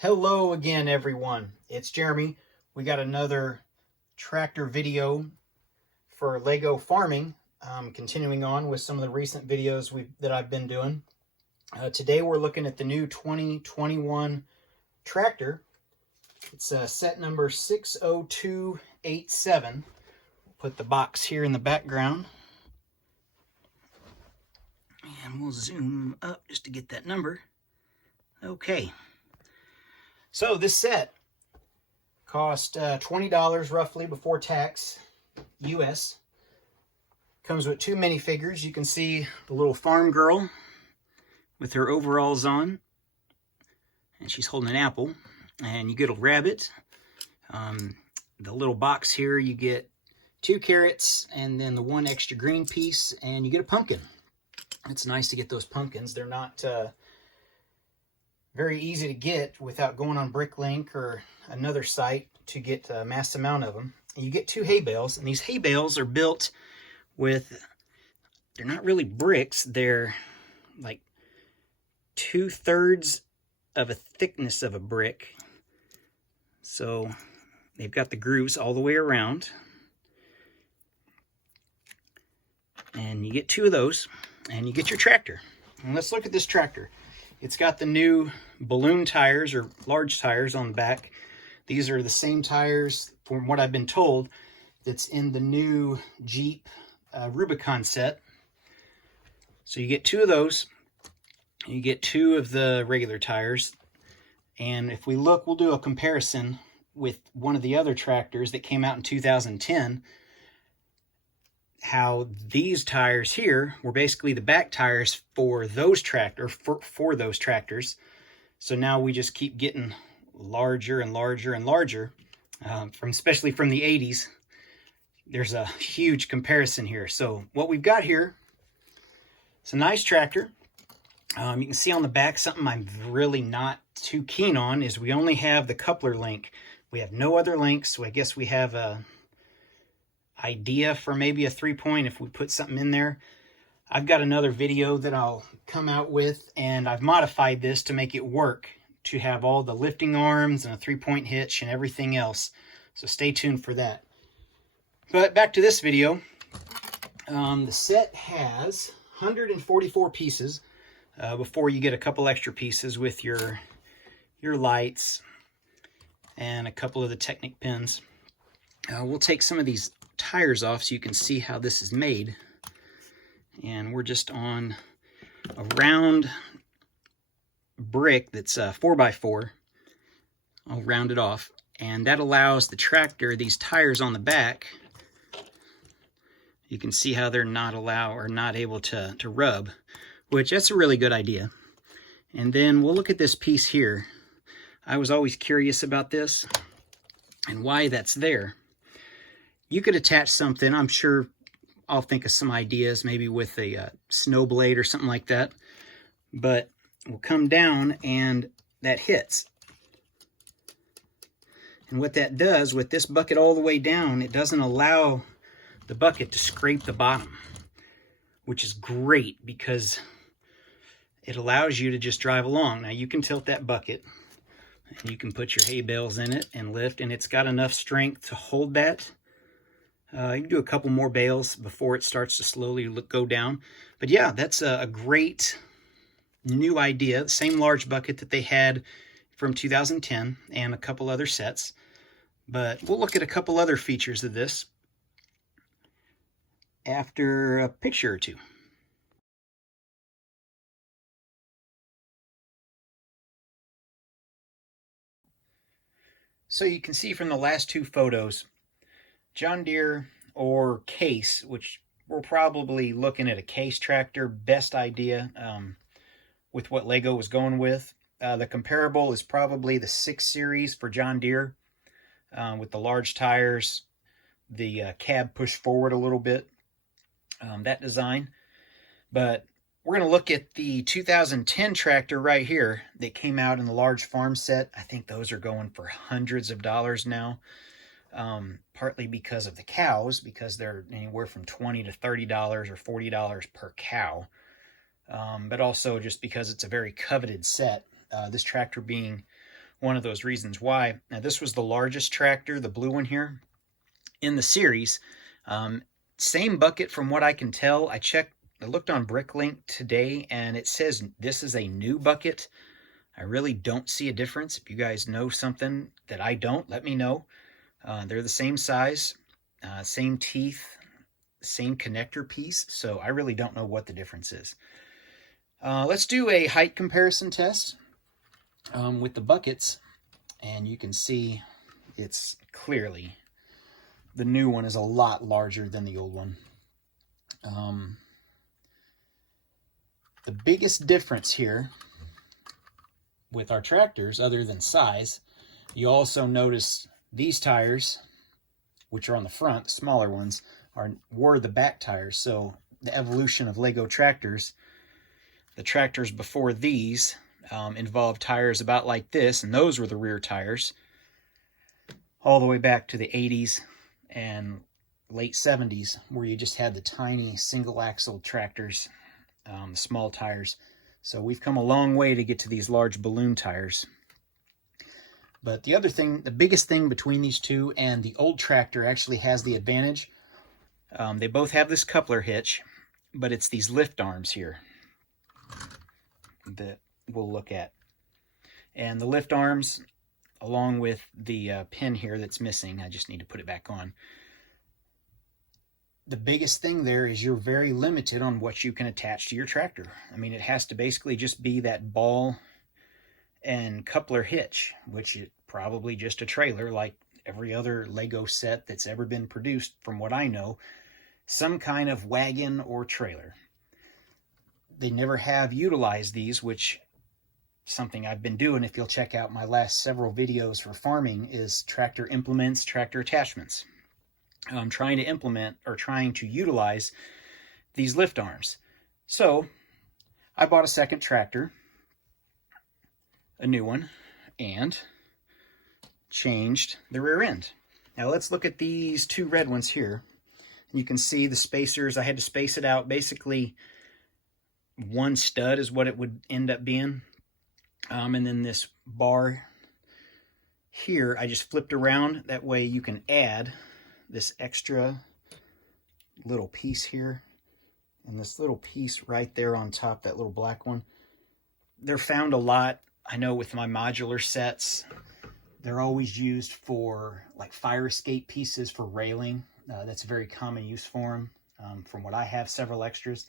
Hello again, everyone. It's Jeremy. We got another tractor video for Lego farming. Continuing on with some of the recent videos that I've been doing. Today we're looking at the new 2021 tractor. It's set number 60287. Put the box here in the background. And we'll zoom up just to get that number. Okay. So this set cost $20 roughly before tax, US. Comes with two minifigures. You can see the little farm girl with her overalls on, and she's holding an apple. And you get a rabbit. The little box here, you get 2 carrots and then the 1 extra green piece, and you get a pumpkin. It's nice to get those pumpkins. They're not very easy to get without going on Bricklink or another site to get a mass amount of them. And you get 2 hay bales, and these hay bales are built with, they're not really bricks, they're like 2/3 of a thickness of a brick. So they've got the grooves all the way around. And you get 2 of those, and you get your tractor. And let's look at this tractor. It's got the new balloon tires, or large tires, on the back. These are the same tires, from what I've been told, that's in the new Jeep Rubicon set. So you get 2 of those. You get 2 of the regular tires. And if we look, we'll do a comparison with one of the other tractors that came out in 2010. How these tires here were basically the back tires for those for those tractors. So now we just keep getting larger and larger and larger, especially from the 80s. There's a huge comparison here. So what we've got here, it's a nice tractor. You can see on the back, something I'm really not too keen on is we only have the coupler link. We have no other links, so I guess we have a idea for maybe a 3-point if we put something in there. I've got another video that I'll come out with, and I've modified this to make it work, to have all the lifting arms and a 3-point hitch and everything else. So stay tuned for that. But back to this video. The set has 144 pieces before you get a couple extra pieces with your lights and a couple of the Technic pins. We'll take some of these tires off so you can see how this is made. And we're just on a round brick that's 4x4. I'll round it off, and that allows the tractor, these tires on the back, you can see how they're not able to rub, which that's a really good idea. And then we'll look at this piece here. I was always curious about this and why that's there. You could attach something, I'm sure I'll think of some ideas, maybe with a snow blade or something like that. But we'll come down and that hits. And what that does, with this bucket all the way down, it doesn't allow the bucket to scrape the bottom, which is great because it allows you to just drive along. Now you can tilt that bucket, and you can put your hay bales in it and lift, and it's got enough strength to hold that. You can do a couple more bales before it starts to slowly go down. But yeah, that's a great new idea. The same large bucket that they had from 2010 and a couple other sets. But we'll look at a couple other features of this after a picture or two. So you can see from the last 2 photos, John Deere or Case, which we're probably looking at a Case tractor, best idea with what Lego was going with. The comparable is probably the 6 Series for John Deere with the large tires, the cab pushed forward a little bit, that design. But we're going to look at the 2010 tractor right here that came out in the large farm set. I think those are going for hundreds of dollars now. Partly because of the cows, because they're anywhere from $20 to $30 or $40 per cow. But also just because it's a very coveted set. This tractor being one of those reasons why. Now, this was the largest tractor, the blue one here, in the series. Same bucket from what I can tell. I looked on Bricklink today, and it says this is a new bucket. I really don't see a difference. If you guys know something that I don't, let me know. They're the same size, same teeth, same connector piece, so I really don't know what the difference is. Let's do a height comparison test with the buckets, and you can see it's clearly the new one is a lot larger than the old one. The biggest difference here with our tractors, other than size, you also notice these tires, which are on the front, the smaller ones, were the back tires. So the evolution of Lego tractors, the tractors before these involved tires about like this, and those were the rear tires, all the way back to the 80s and late 70s, where you just had the tiny single axle tractors, small tires. So we've come a long way to get to these large balloon tires. But the other thing, the biggest thing between these two and the old tractor actually has the advantage. They both have this coupler hitch, but it's these lift arms here that we'll look at. And the lift arms, along with the pin here that's missing, I just need to put it back on. The biggest thing there is you're very limited on what you can attach to your tractor. I mean, it has to basically just be that ball and coupler hitch, which is probably just a trailer like every other Lego set that's ever been produced, from what I know, some kind of wagon or trailer. They never have utilized these, which something I've been doing, if you'll check out my last several videos for farming, is tractor implements, tractor attachments. I'm trying to implement or trying to utilize these lift arms. So I bought a second tractor, a new one, and changed the rear end. Now let's look at these two red ones here. You can see the spacers. I had to space it out. Basically, one stud is what it would end up being. And then this bar here, I just flipped around. That way you can add this extra little piece here and this little piece right there on top, that little black one. They're found a lot. I know with my modular sets, they're always used for like fire escape pieces for railing. That's a very common use for them. From what I have, several extras.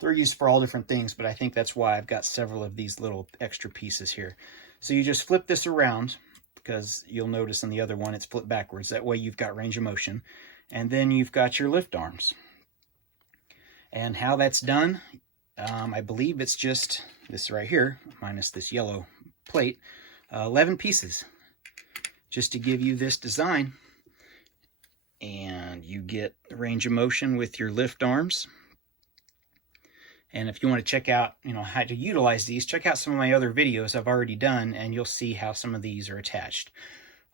They're used for all different things, but I think that's why I've got several of these little extra pieces here. So you just flip this around, because you'll notice in the other one it's flipped backwards. That way you've got range of motion. And then you've got your lift arms. And how that's done, I believe it's just this right here, minus this yellow plate, 11 pieces, just to give you this design. And you get range of motion with your lift arms. And if you want to check out, how to utilize these, check out some of my other videos I've already done, and you'll see how some of these are attached,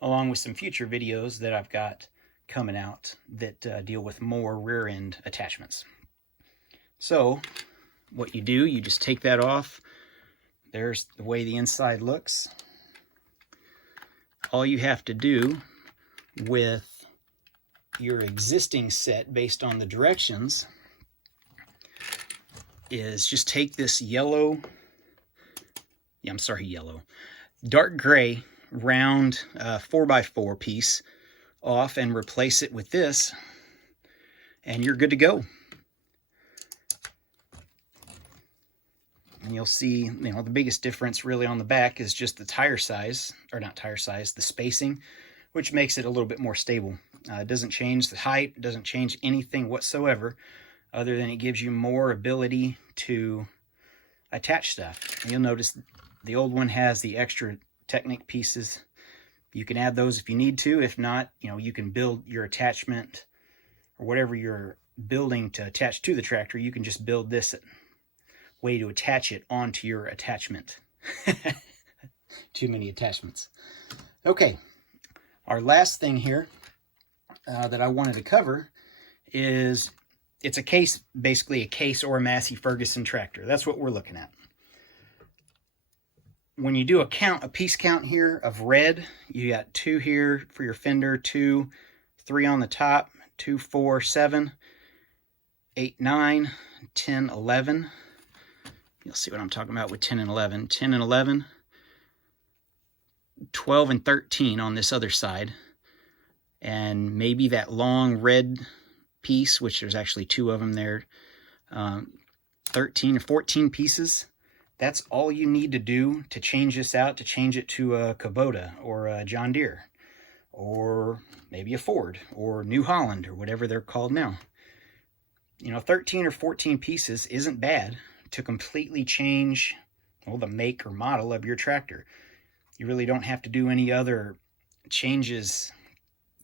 along with some future videos that I've got coming out that deal with more rear end attachments. So what you do, you just take that off. There's the way the inside looks. All you have to do with your existing set, based on the directions, is just take this dark gray round 4x4 piece off and replace it with this, and you're good to go. And you'll see, the biggest difference really on the back is just the tire size, or not tire size, the spacing, which makes it a little bit more stable. It doesn't change the height, it doesn't change anything whatsoever, other than it gives you more ability to attach stuff. And you'll notice the old one has the extra Technic pieces. You can add those if you need to. If not, you can build your attachment, or whatever you're building to attach to the tractor, you can just build this way to attach it onto your attachment. Too many attachments. Okay, our last thing here that I wanted to cover is, it's a case, basically a case or a Massey Ferguson tractor. That's what we're looking at. when you do a piece count here of red, you got 2 here for your fender, 2, 3 on the top, 2, 4, 7, 8, 9, 10, 11. You'll see what I'm talking about with 10 and 11. 10 and 11, 12 and 13 on this other side. And maybe that long red piece, which there's actually 2 of them there, 13 or 14 pieces. That's all you need to do to change this out, to change it to a Kubota or a John Deere or maybe a Ford or New Holland or whatever they're called now. You know, 13 or 14 pieces isn't bad to completely change, well, the make or model of your tractor. You really don't have to do any other changes,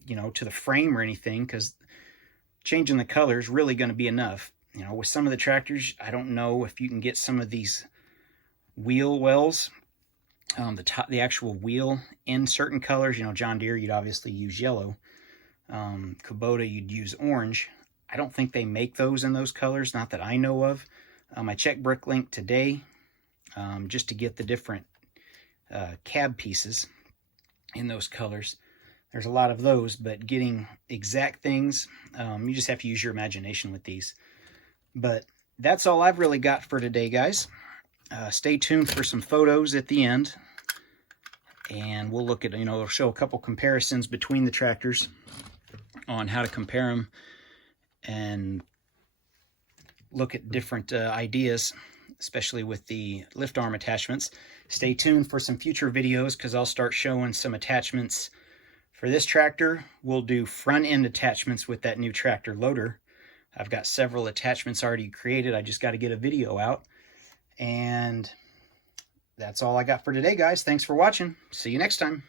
you know, to the frame or anything, because changing the color is really going to be enough. You know, with some of the tractors, I don't know if you can get some of these wheel wells, the actual wheel in certain colors. You know, John Deere, you'd obviously use yellow. Kubota, you'd use orange. I don't think they make those in those colors, not that I know of. I checked Bricklink today just to get the different cab pieces in those colors. There's a lot of those, but getting exact things, you just have to use your imagination with these. But that's all I've really got for today, guys. Stay tuned for some photos at the end, and we'll look at, you know, it'll show a couple comparisons between the tractors on how to compare them and look at different ideas, especially with the lift arm attachments. Stay tuned for some future videos, because I'll start showing some attachments for this tractor. We'll do front end attachments with that new tractor loader. I've got several attachments already created. I just got to get a video out. And that's all I got for today, guys. Thanks for watching. See you next time.